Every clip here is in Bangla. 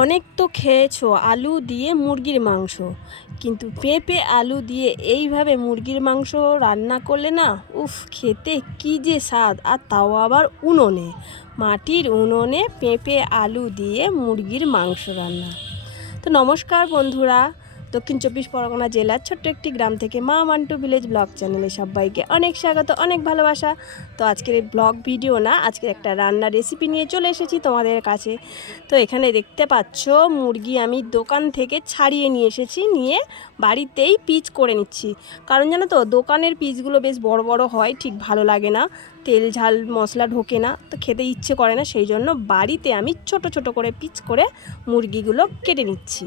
অনেক তো খেয়েছো আলু দিয়ে মুরগির মাংস, কিন্তু পেঁপে আলু দিয়ে এইভাবে মুরগির মাংস রান্না করলে না, উফ, খেতে কি যে স্বাদ! আর তাও আবার উনুনে, মাটির উনুনে পেঁপে আলু দিয়ে মুরগির মাংস রান্না। তো নমস্কার বন্ধুরা, দক্ষিণ চব্বিশ পরগনা জেলার ছোট্ট একটি গ্রাম থেকে মা মান্টু ভিলেজ ব্লগ চ্যানেলে সবাইকে অনেক স্বাগত, অনেক ভালোবাসা। তো আজকের এই ব্লগ ভিডিও না, আজকের একটা রান্নার রেসিপি নিয়ে চলে এসেছি তোমাদের কাছে। তো এখানে দেখতে পাচ্ছ মুরগি আমি দোকান থেকে ছাড়িয়ে নিয়ে এসেছি, নিয়ে বাড়িতেই পিস করে নিচ্ছি। কারণ জানো তো, দোকানের পিসগুলো বেশ বড় বড় হয়, ঠিক ভালো লাগে না, তেল ঝাল মশলা ঢোকে না, তো খেতে ইচ্ছে করে না। সেই জন্য বাড়িতে আমি ছোট ছোট করে পিস করে মুরগিগুলো কেটে নিচ্ছি।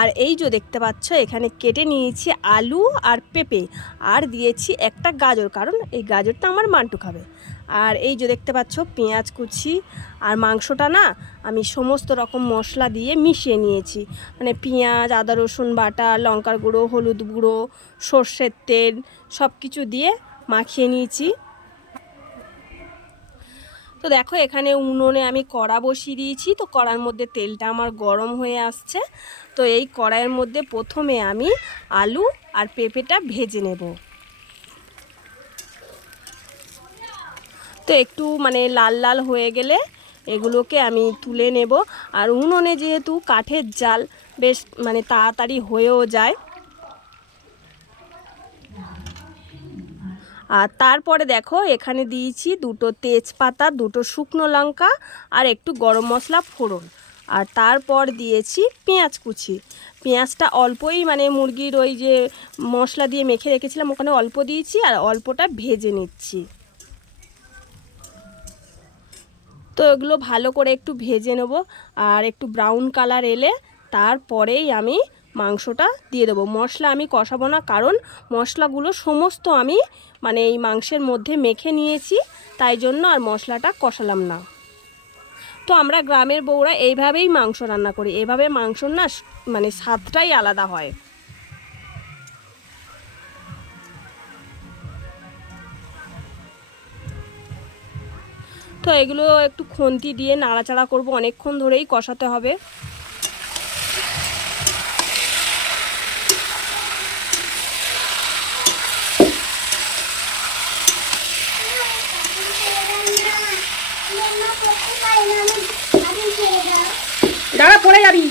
আর এই যে দেখতে পাচ্ছ, এখানে কেটে নিয়েছি আলু আর পেঁপে, আর দিয়েছি একটা গাজর, কারণ এই গাজরটা আমার মান্টু খাবে। আর এই যে দেখতে পাচ্ছ পেঁয়াজ কুচি। আর মাংসটা না আমি সমস্ত রকম মশলা দিয়ে মিশিয়ে নিয়েছি, মানে পেঁয়াজ, আদা রসুন বাটা, লঙ্কার গুঁড়ো, হলুদ গুঁড়ো, সর্ষের তেল সব কিছু দিয়ে মাখিয়ে নিয়েছি। তো দেখো, এখানে উনুনে আমি কড়া বসিয়ে দিয়েছি। তো কড়ার মধ্যে তেলটা আমার গরম হয়ে আসছে। তো এই কড়াইয়ের মধ্যে প্রথমে আমি আলু আর পেঁপেটা ভেজে নেব। তো একটু মানে লাল লাল হয়ে গেলে এগুলোকে আমি তুলে নেব। আর উনুনে যেহেতু কাঠের জাল, বেশ মানে তাড়াতাড়ি হয়েও যায়। আর তারপরে দেখো, এখানে দিয়েছি দুটো তেজপাতা, দুটো শুকনো লঙ্কা আর একটু গরম মশলা ফোড়ন। আর তারপর দিয়েছি পেঁয়াজ কুচি। পেঁয়াজটা অল্পই, মানে মুরগির ওই যে মশলা দিয়ে মেখে রেখেছিলাম ওখানে অল্প দিয়েছি, আর অল্পটা ভেজে নিচ্ছি। তো এগুলো ভালো করে একটু ভেজে নেব। আর একটু ব্রাউন কালার এলে তারপরেই আমি মাংসটা দিয়ে দেবো। মশলা আমি কষাবো না, কারণ মশলাগুলো সমস্ত আমি মানে এই মাংসের মধ্যে মেখে নিয়েছি, তাই জন্য আর মশলাটা কষালাম না। তো আমরা গ্রামের বউরা এইভাবেই মাংস রান্না করি, এভাবে মাংস না মানে স্বাদটাই আলাদা হয়। তো এগুলো একটু খুন্তি দিয়ে নাড়াচাড়া করব, অনেকক্ষণ ধরেই কষাতে হবে। দাঁড়া, পড়ে যাবি।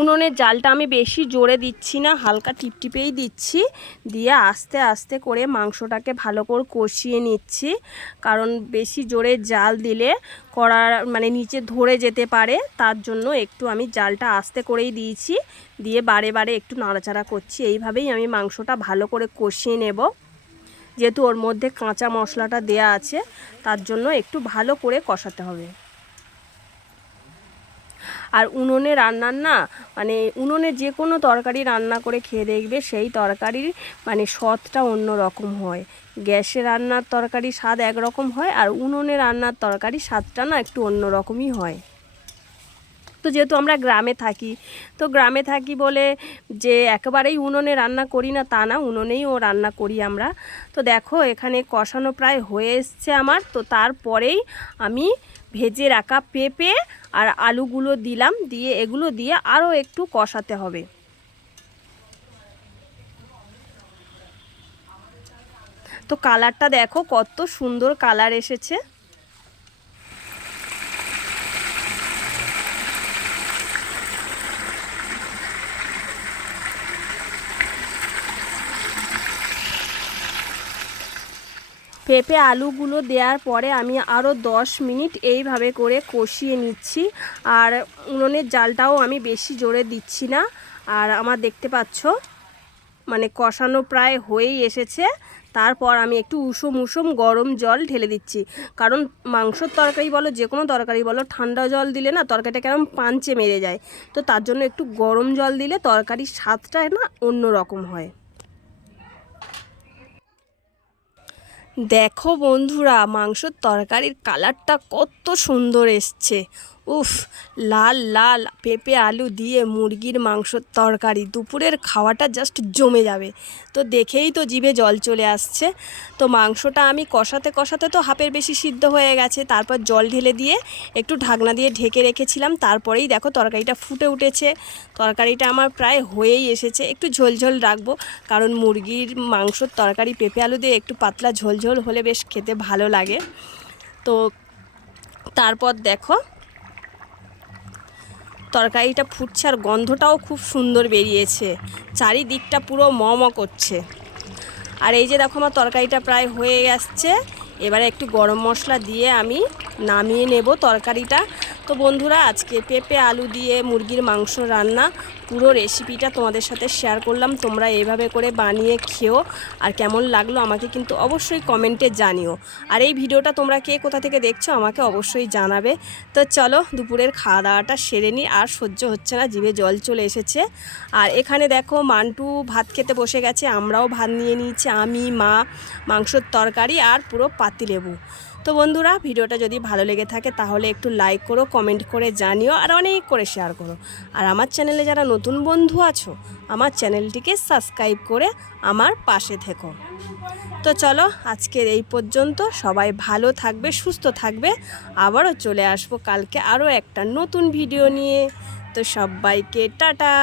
উনুনের জালটা আমি বেশি জোরে দিচ্ছি না, হালকা টিপটিপেই দিচ্ছি, দিয়ে আস্তে আস্তে করে মাংসটাকে ভালো করে কষিয়ে নিচ্ছি। কারণ বেশি জোরে জাল দিলে কড়ার মানে নিচে ধরে যেতে পারে, তার জন্য একটু আমি জালটা আস্তে করেই দিয়েছি, দিয়ে বারে বারে একটু নাড়াচাড়া করছি। এইভাবেই আমি মাংসটা ভালো করে কষিয়ে নেব। যেহেতু ওর মধ্যে কাঁচা মশলাটা দেয়া আছে, তার জন্য একটু ভালো করে কষাতে হবে। আর উনুনে রান্নার না, মানে উনুনে যে কোনো তরকারি রান্না করে খেয়ে দেখবে, সেই তরকারির মানে স্বাদটা অন্য রকম হয়। গ্যাসে রান্নার তরকারি স্বাদ একরকম হয়, আর উনুনে রান্নার তরকারি স্বাদটা না একটু অন্য রকমই হয়। তো যেহেতু আমরা গ্রামে থাকি, তো গ্রামে থাকি বলে যে একেবারেই উনুনে রান্না করি না তা না, উনুনেই রান্না করি আমরা। তো দেখো, এখানে কষানো প্রায় হয়ে এসছে আমার। তো তারপরেই আমি ভেজে রাখা পেঁপে আর আলুগুলো দিলাম, দিয়ে এগুলো দিয়ে আরও একটু কষাতে হবে। তো কালারটা দেখো কত সুন্দর কালার এসেছে। পেঁপে আলুগুলো দেওয়ার পরে আমি আরও 10 মিনিট এইভাবে করে কষিয়ে নিচ্ছি। আর উনুনের জালটাও আমি বেশি জোরে দিচ্ছি না। আর আমার দেখতে পাচ্ছ মানে কষানো প্রায় হয়েই এসেছে। তারপর আমি একটু উষুম উষুম গরম জল ঢেলে দিচ্ছি, কারণ মাংসর তরকারি বলো, যে কোনো তরকারি বলো, ঠান্ডা জল দিলে না তরকারিটা কেমন পাঞ্চে মেরে যায়। তো তার জন্য একটু গরম জল দিলে তরকারির স্বাদটা না অন্য রকম হয়। দেখো বন্ধুরা, মাংসর তরকারির কালারটা কত সুন্দর এসছে। উফ, লাল লাল পেঁপে আলু দিয়ে মুরগির মাংসর তরকারি, দুপুরের খাওয়াটা জাস্ট জমে যাবে। তো দেখেই তো জিভে জল চলে আসছে। তো মাংসটা আমি কষাতে কষাতে তো হাফের বেশি সিদ্ধ হয়ে গেছে, তারপর জল ঢেলে দিয়ে একটু ঢাকনা দিয়ে ঢেকে রেখেছিলাম। তারপরেই দেখো তরকারিটা ফুটে উঠেছে। তরকারিটা আমার প্রায় হয়েই এসেছে। একটু ঝোলঝোল রাখবো, কারণ মুরগির মাংসর তরকারি পেঁপে আলু দিয়ে একটু পাতলা ঝোলঝোল হলে বেশ খেতে ভালো লাগে। তো তারপর দেখো তরকারিটা ফুটছে আর গন্ধটাও খুব সুন্দর বেরিয়েছে, চারিদিকটা পুরো ম ম করছে। আর এই যে দেখো আমার তরকারিটা প্রায় হয়ে আসছে। এবারে একটু গরম মশলা দিয়ে আমি নামিয়ে নেব তরকারিটা। তো বন্ধুরা, আজকে পেঁপে আলু দিয়ে মুরগির মাংস রান্না পুরো রেসিপিটা তোমাদের সাথে শেয়ার করলাম। তোমরা এভাবে করে বানিয়ে খেও, আর কেমন লাগলো আমাকে কিন্তু অবশ্যই কমেন্টে জানিও। আর এই ভিডিওটা তোমরা কে কোথা থেকে দেখছো আমাকে অবশ্যই জানাবে। তো চলো দুপুরের খাওয়া দাওয়াটা সেরে নিই, আর সহ্য হচ্ছে না, জিভে জল চলে এসেছে। আর এখানে দেখো মান্টু ভাত খেতে বসে গেছে, আমরাও ভাত নিয়ে নিয়েছি, আমি, মা, মাংসর তরকারি আর পুরো পাতিলেবু। তো বন্ধুরা, ভিডিওটা যদি ভালো লেগে থাকে তাহলে একটু লাইক করো, কমেন্ট করে জানিও, আর অনেক করে শেয়ার করো। আর আমার চ্যানেলে যারা নতুন বন্ধু আছো, আমার চ্যানেলটিকে সাবস্ক্রাইব করে আমার পাশে থেকো। তো চলো আজকের এই পর্যন্ত। সবাই ভালো থাকবে, সুস্থ থাকবে। আবারও চলে আসবো কালকে আরও একটা নতুন ভিডিও নিয়ে। তো সবাইকে টাটা।